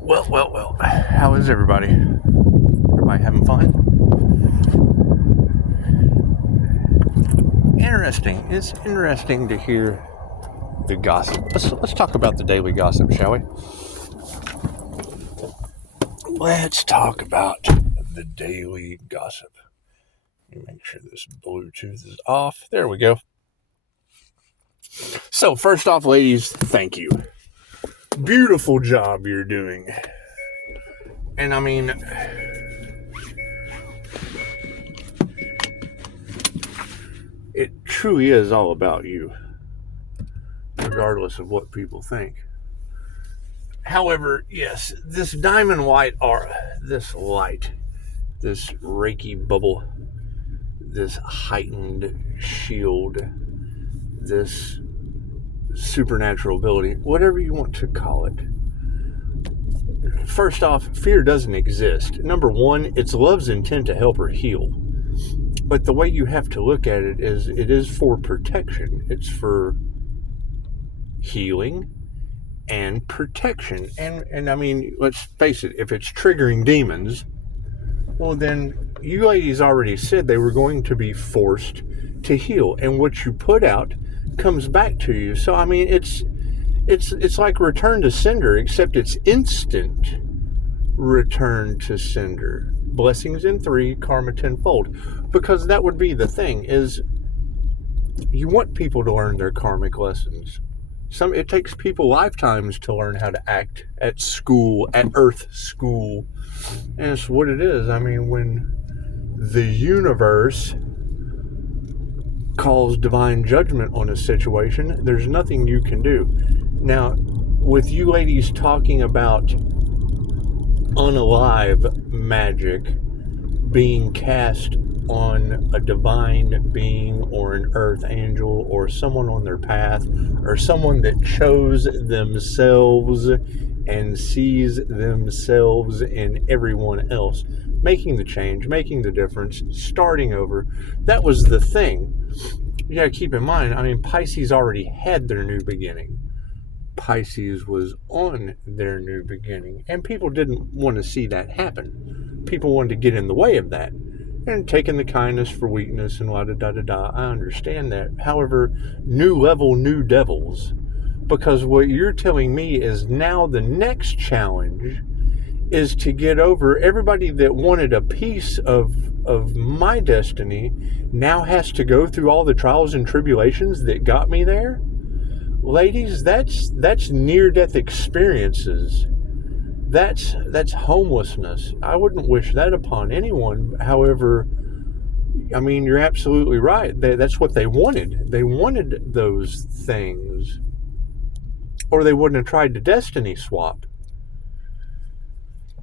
Well. How is everybody? Everybody having fun? Interesting. It's interesting to hear the gossip. Let's talk about the daily gossip, shall we? Let's talk about the daily gossip. Let me make sure this Bluetooth is off. There we go. So, first off, ladies, thank you. Beautiful job you're doing. And I mean, it truly is all about you, regardless of what people think. However, yes, this diamond white aura, this light, this Reiki bubble, this heightened shield, this supernatural ability, whatever you want to call it. First off, fear doesn't exist. Number one, it's love's intent to help her heal. But the way you have to look at it is for protection. It's for healing and protection. And I mean, let's face it, if it's triggering demons, well then you ladies already said they were going to be forced to heal. And what you put out comes back to you. So I mean, it's like return to sender, except it's instant return to sender. Blessings in 3, karma tenfold. Because that would be the thing, is you want people to learn their karmic lessons. It takes people lifetimes to learn how to act at school, at Earth school. And it's what it is. I mean, when the universe calls divine judgment on a situation, there's nothing you can do. Now, with you ladies talking about unalive magic being cast on a divine being or an earth angel or someone on their path or someone that chose themselves and sees themselves in everyone else, making the change, making the difference, starting over, that was the thing. You gotta keep in mind, I mean, Pisces already had their new beginning. Pisces was on their new beginning, and people didn't want to see that happen. People wanted to get in the way of that, and taking the kindness for weakness and la-da-da-da-da. I understand that. However, new level, new devils, because what you're telling me is now the next challenge is to get over everybody that wanted a piece of my destiny now has to go through all the trials and tribulations that got me there. Ladies, that's near-death experiences. That's homelessness. I wouldn't wish that upon anyone. However, I mean, you're absolutely right. That's what they wanted. They wanted those things. Or they wouldn't have tried to destiny swap.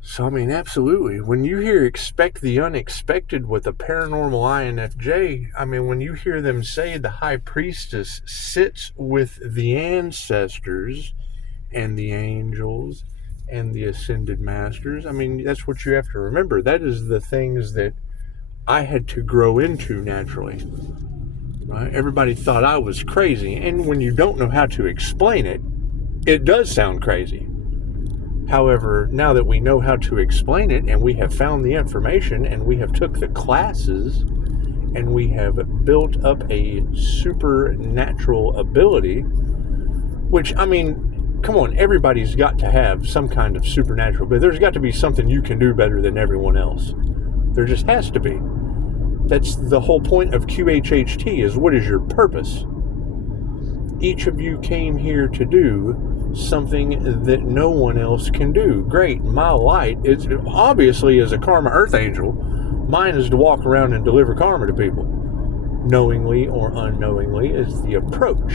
So, I mean, absolutely. When you hear expect the unexpected with a paranormal INFJ, I mean, when you hear them say the high priestess sits with the ancestors and the angels and the ascended masters, I mean, that's what you have to remember. That is the things that I had to grow into naturally. Right? Everybody thought I was crazy. And when you don't know how to explain it, it does sound crazy. However, now that we know how to explain it and we have found the information and we have took the classes and we have built up a supernatural ability, which, I mean, come on, everybody's got to have some kind of supernatural, but there's got to be something you can do better than everyone else. There just has to be. That's the whole point of QHHT, is what is your purpose? Each of you came here to do something that no one else can do. Great. My light is obviously as a karma earth angel. Mine is to walk around and deliver karma to people. Knowingly or unknowingly is the approach.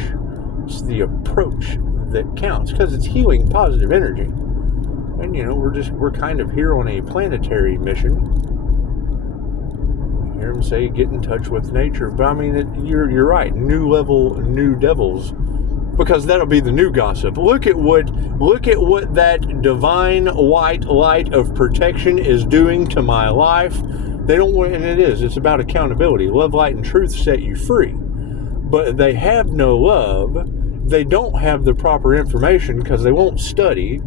It's the approach that counts, because it's healing positive energy. And you know, we're kind of here on a planetary mission. You hear them say get in touch with nature, but I mean, you're right. New level, new devils. Because that'll be the new gossip. Look at what that divine white light of protection is doing to my life. They don't want, and it's about accountability. Love, light, and truth set you free. but they have no love. They don't have the proper information because they won't study.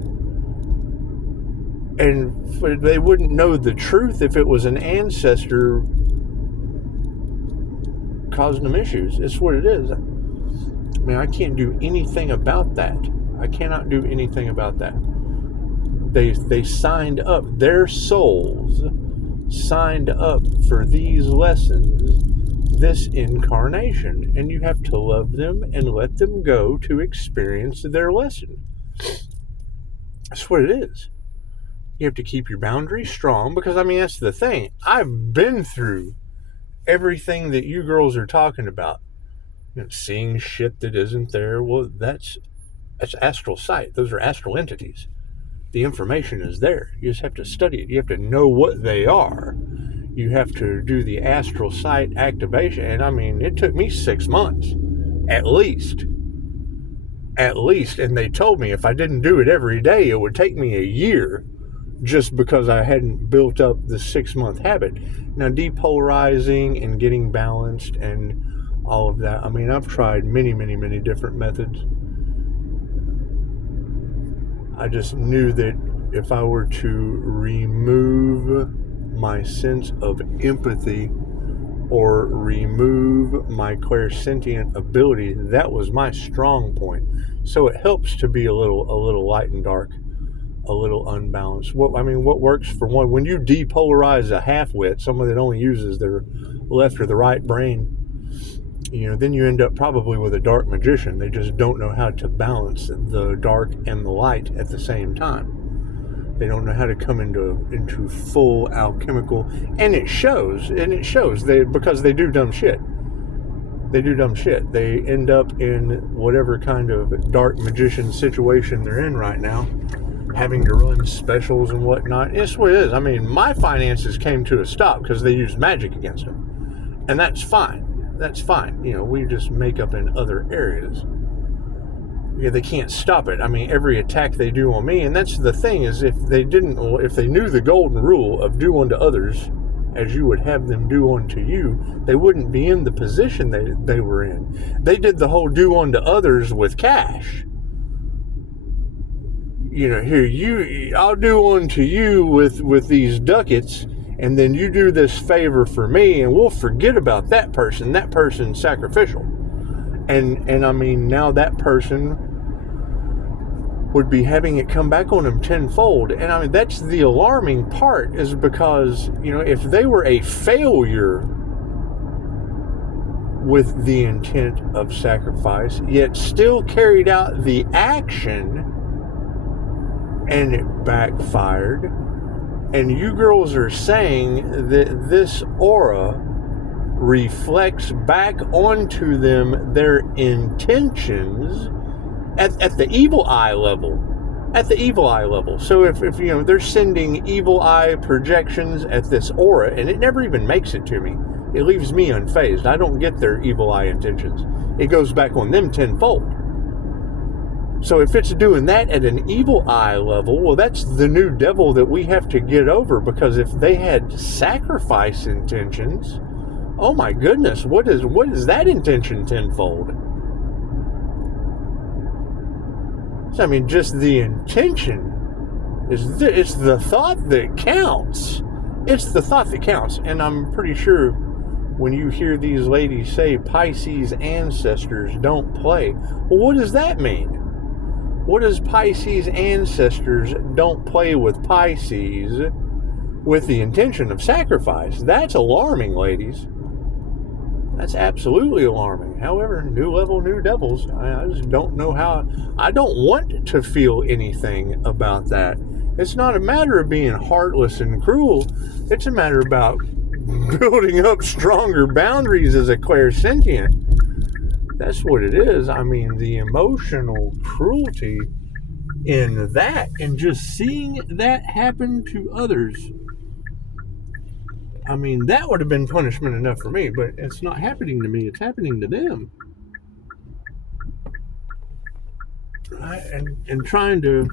And they wouldn't know the truth if it was an ancestor causing them issues. It's what it is. I mean, I can't do anything about that. I cannot do anything about that. They signed up, their souls signed up for these lessons this incarnation, and you have to love them and let them go to experience their lesson. That's what it is. You have to keep your boundaries strong, because I mean, that's the thing. I've been through everything that you girls are talking about. Seeing shit that isn't there. Well, that's astral sight. Those are astral entities. The information is there. You just have to study it. You have to know what they are. You have to do the astral sight activation. And I mean, it took me 6 months, at least. And they told me if I didn't do it every day, it would take me a year, just because I hadn't built up the 6-month habit. Now, depolarizing and getting balanced and all of that. I mean, I've tried many, many, many different methods. I just knew that if I were to remove my sense of empathy or remove my clairsentient ability, that was my strong point. So it helps to be a little light and dark, a little unbalanced. What works for one? When you depolarize a half-wit, someone that only uses their left or the right brain, then you end up probably with a dark magician. They just don't know how to balance the dark and the light at the same time. They don't know how to come into full alchemical, and it shows. Because they do dumb shit. They end up in whatever kind of dark magician situation they're in right now, having to run specials and whatnot. It's what it is. I mean, my finances came to a stop because they used magic against them, and that's fine. That's fine. We just make up in other areas. Yeah, they can't stop it. I mean, every attack they do on me, and that's the thing, is if they knew the golden rule of do unto others as you would have them do unto you, they wouldn't be in the position they were in. They did the whole do unto others with cash. Here, I'll do unto you with these ducats, and then you do this favor for me, and we'll forget about that person. That person's sacrificial. And I mean, now that person would be having it come back on them tenfold. And I mean, that's the alarming part, is because, if they were a failure with the intent of sacrifice, yet still carried out the action, and it backfired, and you girls are saying that this aura reflects back onto them their intentions at the evil eye level. At the evil eye level. So if they're sending evil eye projections at this aura, and it never even makes it to me. It leaves me unfazed. I don't get their evil eye intentions. It goes back on them tenfold. So if it's doing that at an evil eye level, well, that's the new devil that we have to get over, because if they had sacrifice intentions, oh my goodness, what is that intention tenfold? So, I mean, just the intention it's the thought that counts. It's the thought that counts. And I'm pretty sure when you hear these ladies say Pisces ancestors don't play, well, what does that mean? What does Pisces ancestors don't play with Pisces with the intention of sacrifice? That's alarming, ladies. That's absolutely alarming. However, new level, new devils. I just don't know how. I don't want to feel anything about that. It's not a matter of being heartless and cruel. It's a matter about building up stronger boundaries as a clairsentient. That's what it is. I mean, the emotional cruelty in that, and just seeing that happen to others. I mean, that would have been punishment enough for me, but it's not happening to me. It's happening to them. And trying to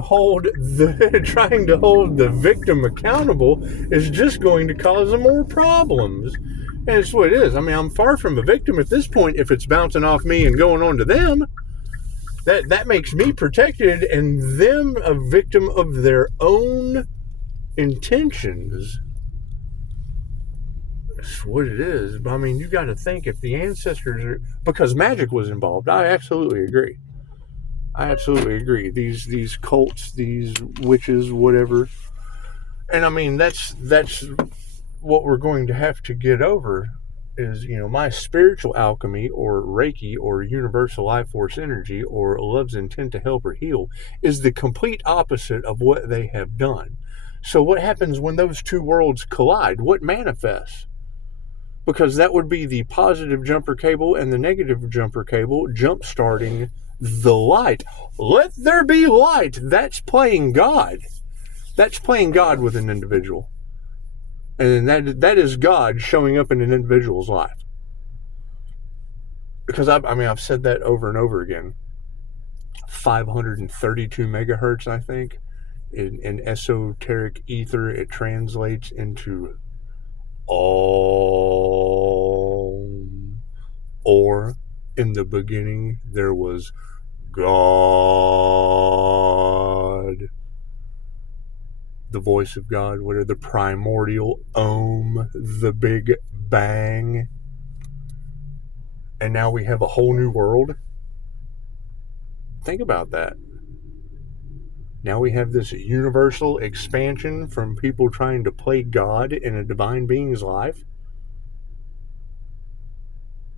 hold the victim accountable is just going to cause them more problems. And it's what it is. I mean, I'm far from a victim at this point if it's bouncing off me and going on to them. That makes me protected and them a victim of their own intentions. That's what it is. But I mean, you got to think if the ancestors are, because magic was involved. I absolutely agree. These cults, these witches, whatever. And I mean, that's what we're going to have to get over is, my spiritual alchemy or Reiki or universal life force energy or love's intent to help or heal is the complete opposite of what they have done. So what happens when those two worlds collide? What manifests? Because that would be the positive jumper cable and the negative jumper cable jump starting the light. Let there be light. That's playing God. That's playing God with an individual. And that is God showing up in an individual's life. Because I've said that over and over again. 532 megahertz, I think. In esoteric ether, it translates into Om. Or in the beginning, there was God. The voice of God, whatever, the primordial Om, the Big Bang. And now we have a whole new world. Think about that. Now we have this universal expansion from people trying to play God in a divine being's life.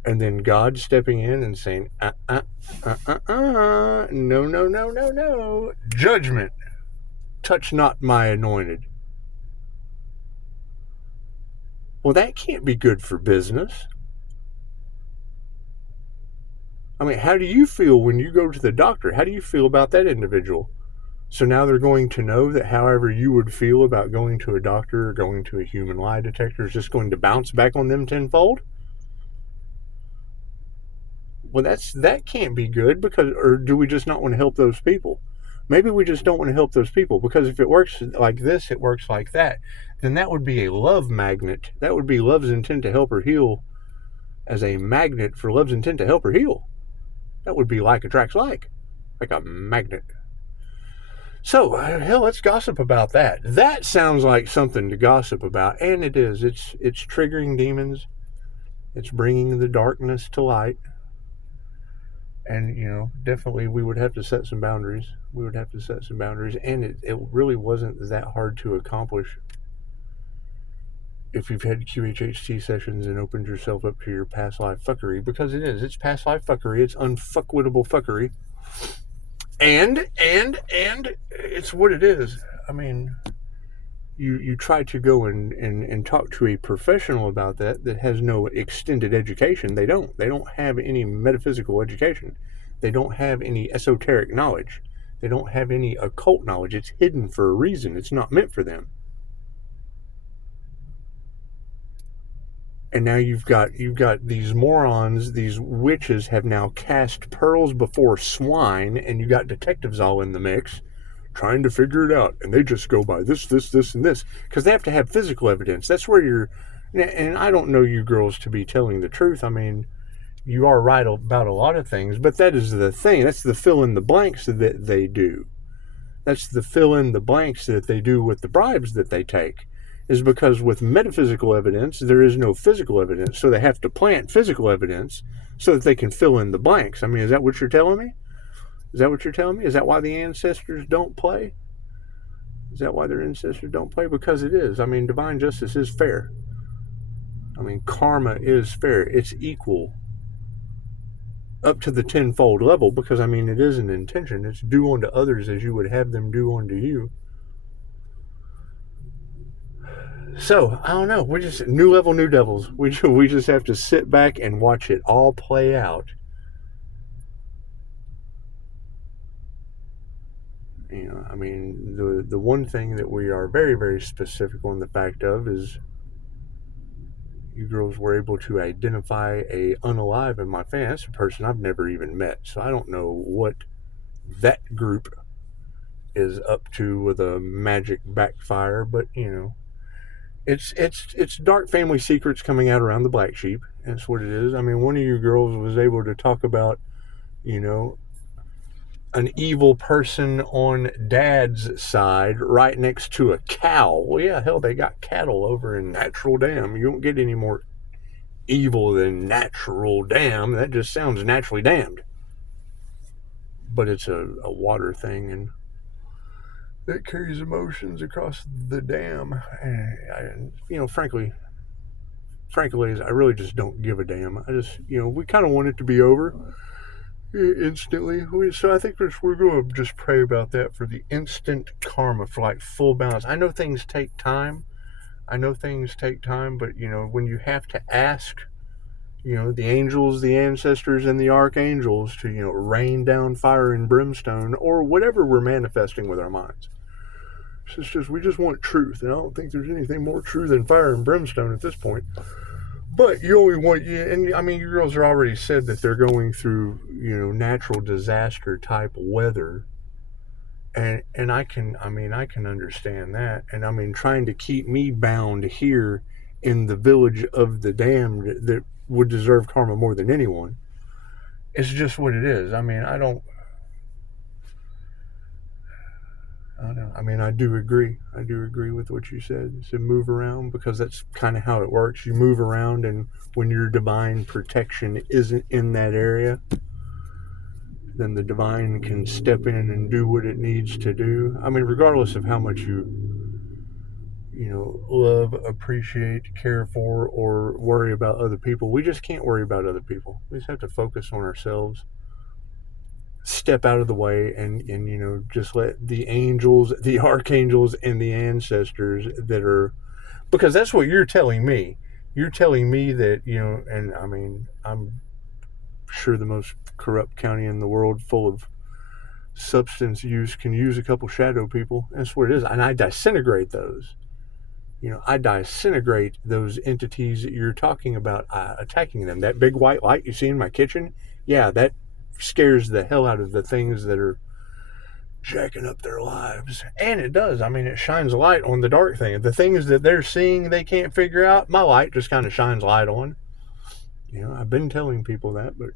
And then God stepping in and saying, no. Judgment. Touch not my anointed. Well, that can't be good for business. I mean, how do you feel when you go to the doctor? How do you feel about that individual? So now they're going to know that however you would feel about going to a doctor or going to a human lie detector is just going to bounce back on them tenfold? Well, that can't be good, or do we just not want to help those people? Maybe we just don't want to help those people, because if it works like this, it works like that. Then that would be a love magnet. That would be love's intent to help or heal as a magnet for love's intent to help or heal. That would be like attracts like a magnet. So, hell, let's gossip about that. That sounds like something to gossip about, and it is. It's triggering demons. It's bringing the darkness to light. And, definitely we would have to set some boundaries. And it really wasn't that hard to accomplish if you've had QHHT sessions and opened yourself up to your past life fuckery, because it is. It's past life fuckery. It's unfuckwittable fuckery. And it's what it is. I mean, you try to go and talk to a professional about that has no extended education. They don't have any metaphysical education. They don't have any esoteric knowledge. They don't have any occult knowledge. It's hidden for a reason. It's not meant for them. And now you've got these morons, these witches have now cast pearls before swine, and you got detectives all in the mix trying to figure it out, and they just go by this, and this, because they have to have physical evidence. That's where and I don't know you girls to be telling the truth. I mean, you are right about a lot of things, but that is the thing. That's the fill in the blanks that they do. That's the fill in the blanks that they do with the bribes that they take. Is because with metaphysical evidence, there is no physical evidence. So they have to plant physical evidence so that they can fill in the blanks. I mean, is that what you're telling me? Is that why the ancestors don't play? Is that why their ancestors don't play? Because it is. I mean, divine justice is fair. I mean, karma is fair. It's equal up to the tenfold level, because, I mean, it is an intention. It's do unto others as you would have them do unto you. So, I don't know. We're just new level, new devils. We just have to sit back and watch it all play out. I mean, the one thing that we are very, very specific on the fact of is you girls were able to identify a unalive in my family. That's a person I've never even met. So I don't know what that group is up to with a magic backfire, but, It's dark family secrets coming out around the black sheep. That's what it is. I mean, one of you girls was able to talk about, you know, an evil person on dad's side right next to a cow. Well, yeah, hell, they got cattle over in Natural Dam. You don't get any more evil than Natural Dam. That just sounds naturally damned. But it's a water thing, and that carries emotions across the dam. Frankly, I really just don't give a damn. I just, we kind of want it to be over instantly. So I think we're going to just pray about that for the instant karma, for like full balance. I know things take time. But, when you have to ask, the angels, the ancestors, and the archangels to, rain down fire and brimstone, or whatever we're manifesting with our minds. We just want truth, and I don't think there's anything more true than fire and brimstone at this point. But you only want, and I mean, you girls are already said that they're going through, natural disaster type weather, and I can understand that, and I mean, trying to keep me bound here in the village of the damned that would deserve karma more than anyone. It's just what it is. I mean, I don't know. I mean, I do agree. With what you said. So move around, because that's kind of how it works. You move around, and when your divine protection isn't in that area, then the divine can step in and do what it needs to do. I mean, regardless of how much you love, appreciate, care for, or worry about other people, we just can't worry about other people. We just have to focus on ourselves. Step out of the way, and just let the angels, the archangels, and the ancestors that are, because that's what you're telling me. You're telling me that, and I mean, I'm sure the most corrupt county in the world full of substance use can use a couple shadow people. That's what it is. And I disintegrate those. I disintegrate those entities that you're talking about, attacking them. That big white light you see in my kitchen, yeah, that scares the hell out of the things that are jacking up their lives. And it does. I mean, it shines light on the dark thing. The things that they're seeing they can't figure out, my light just kind of shines light on. I've been telling people that, but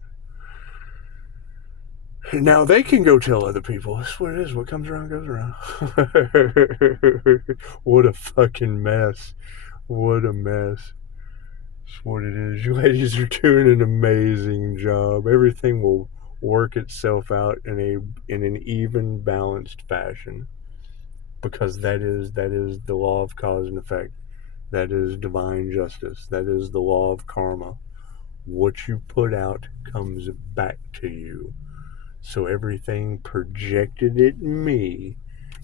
now they can go tell other people. That's what it is. What comes around goes around. What a fucking mess. What a mess. That's what it is. You ladies are doing an amazing job. Everything will work itself out in an even, balanced fashion, because that is the law of cause and effect. That is divine justice. That is the law of karma. What you put out comes back to you. So everything projected at me,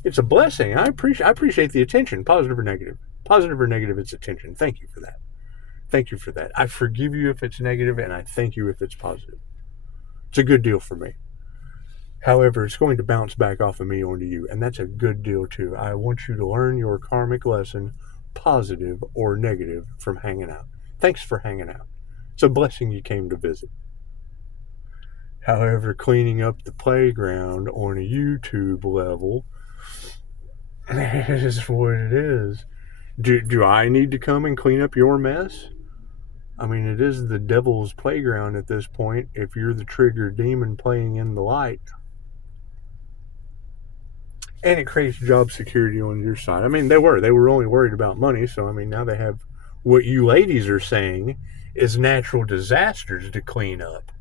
it's a blessing. I appreciate the attention, positive or negative. Positive or negative, it's attention. Thank you for that. I forgive you if it's negative, and I thank you if it's positive. It's a good deal for me. However, it's going to bounce back off of me onto you, and that's a good deal too. I want you to learn your karmic lesson, positive or negative, from hanging out. Thanks for hanging out. It's a blessing you came to visit. However, cleaning up the playground on a YouTube level is what it is. Do I need to come and clean up your mess? I mean, it is the devil's playground at this point if you're the triggered demon playing in the light. And it creates job security on your side. I mean, they were only worried about money, so I mean, now they have what you ladies are saying is natural disasters to clean up.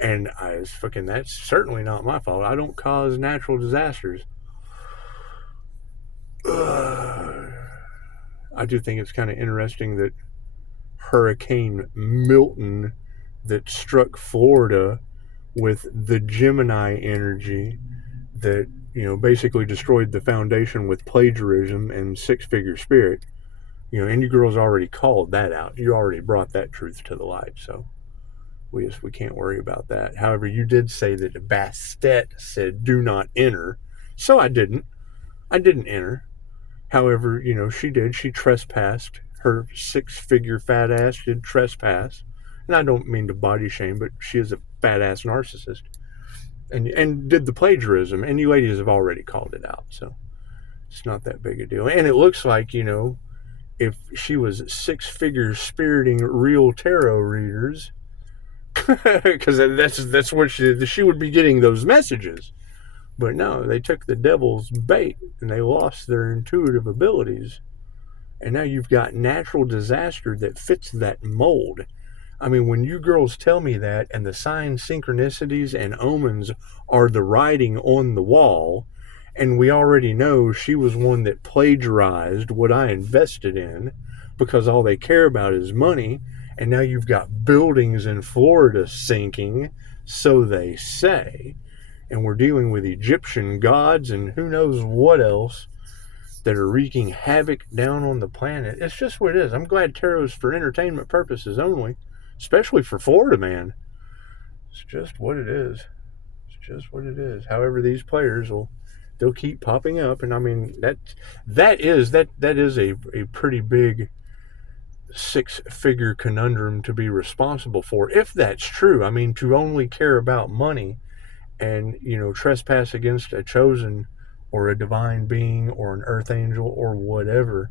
And that's certainly not my fault. I don't cause natural disasters. I do think it's kind of interesting that Hurricane Milton that struck Florida with the Gemini energy that, basically destroyed the foundation with plagiarism and six-figure spirit. And you girls already called that out. You already brought that truth to the light, so we can't worry about that. However, you did say that Bastet said, "Do not enter." So I didn't enter. However, she did. She trespassed. Her six-figure fat ass did trespass. And I don't mean to body shame, but she is a fat ass narcissist. And did the plagiarism. And you ladies have already called it out. So it's not that big a deal. And it looks like, if she was six figures spiriting real tarot readers, because that's what she would be getting those messages. But no, they took the devil's bait and they lost their intuitive abilities. And now you've got natural disaster that fits that mold. I mean, when you girls tell me that, and the signs, synchronicities, and omens are the writing on the wall, and we already know she was one that plagiarized what I invested in because all they care about is money, and now you've got buildings in Florida sinking, so they say, and we're dealing with Egyptian gods and who knows what else that are wreaking havoc down on the planet. It's just what it is. I'm glad tarot's for entertainment purposes only, especially for Florida, man. It's just what it is. It's just what it is. However, these players they'll keep popping up, and I mean that is a pretty big six-figure conundrum to be responsible for, if that's true. I mean, to only care about money and, trespass against a chosen or a divine being or an earth angel or whatever,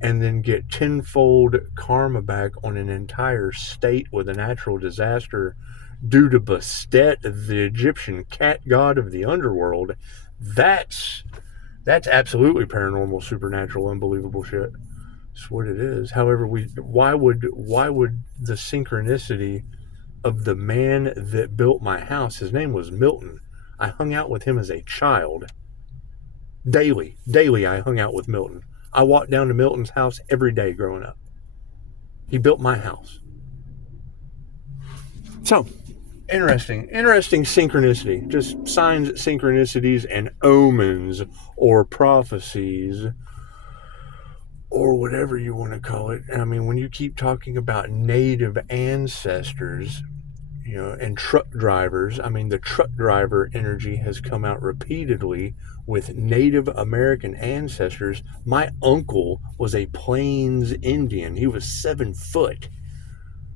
and then get tenfold karma back on an entire state with a natural disaster due to Bastet, the Egyptian cat god of the underworld, that's absolutely paranormal, supernatural, unbelievable shit. It's what it is. However, why would the synchronicity of the man that built my house, his name was Milton. I hung out with him as a child. Daily I hung out with Milton. I walked down to Milton's house every day growing up. He built my house. So, interesting synchronicity. Just signs, synchronicities, and omens or prophecies or whatever you want to call it. I mean, when you keep talking about native ancestors, and truck drivers, I mean, the truck driver energy has come out repeatedly with Native American ancestors. My uncle was a Plains Indian. He was 7 foot.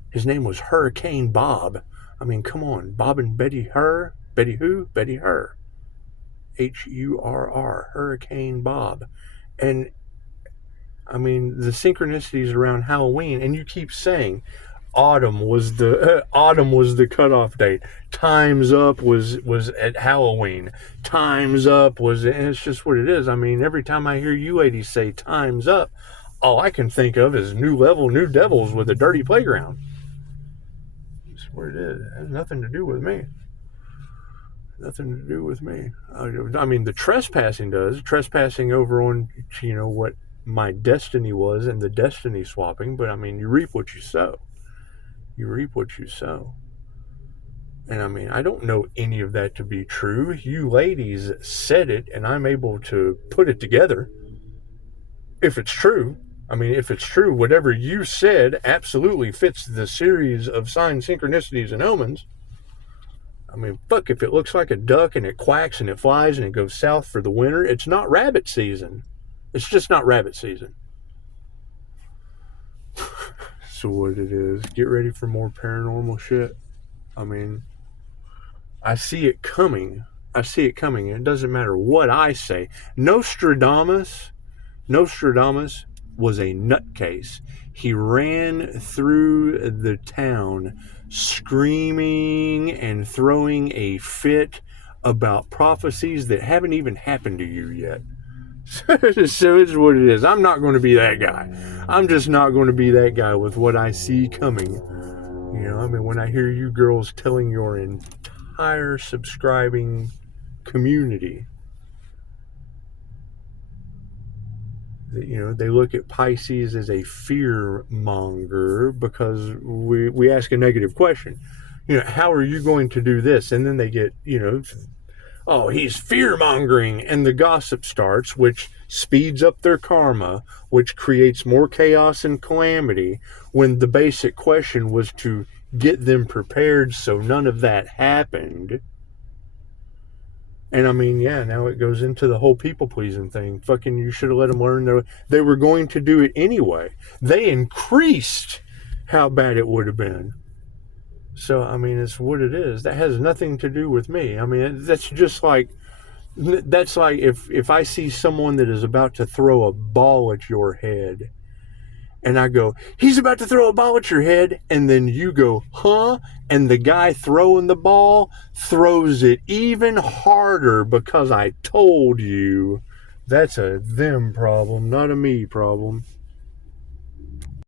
His name was Hurricane Bob. I mean, come on. Bob and Betty Hur? Betty who? Betty Hur. Hurr. Hurricane Bob. And, I mean, the synchronicities around Halloween, and you keep saying autumn was the cutoff date. Time's Up was at Halloween. Time's Up and it's just what it is. I mean, every time I hear you ladies say time's up, all I can think of is New Level, New Devils with a dirty playground. That's what it is. It has nothing to do with me. Nothing to do with me. I mean, the trespassing does. Trespassing over on, what my destiny was and the destiny swapping. But, I mean, you reap what you sow. You reap what you sow. And I mean, I don't know any of that to be true. You ladies said it, and I'm able to put it together. If it's true, whatever you said absolutely fits the series of signs, synchronicities, and omens. I mean, fuck, if it looks like a duck and it quacks and it flies and it goes south for the winter, it's not rabbit season. It's just not rabbit season. So what it is, get ready for more paranormal shit. I mean, I see it coming. It doesn't matter what I say. Nostradamus was a nutcase. He ran through the town screaming and throwing a fit about prophecies that haven't even happened to you yet. So it's what it is. I'm not going to be that guy. I'm just not going to be that guy with what I see coming. I mean, when I hear you girls telling your entire subscribing community that, they look at Pisces as a fear monger because we ask a negative question. How are you going to do this? And then they get, oh, he's fear-mongering, and the gossip starts, which speeds up their karma, which creates more chaos and calamity, when the basic question was to get them prepared so none of that happened. And I mean, yeah, now it goes into the whole people-pleasing thing. Fucking, you should have let them learn they were going to do it anyway. They increased how bad it would have been. So, I mean, it's what it is. That has nothing to do with me. I mean, that's like if I see someone that is about to throw a ball at your head and I go, he's about to throw a ball at your head, and then you go, huh? And the guy throwing the ball throws it even harder because I told you. That's a them problem, not a me problem.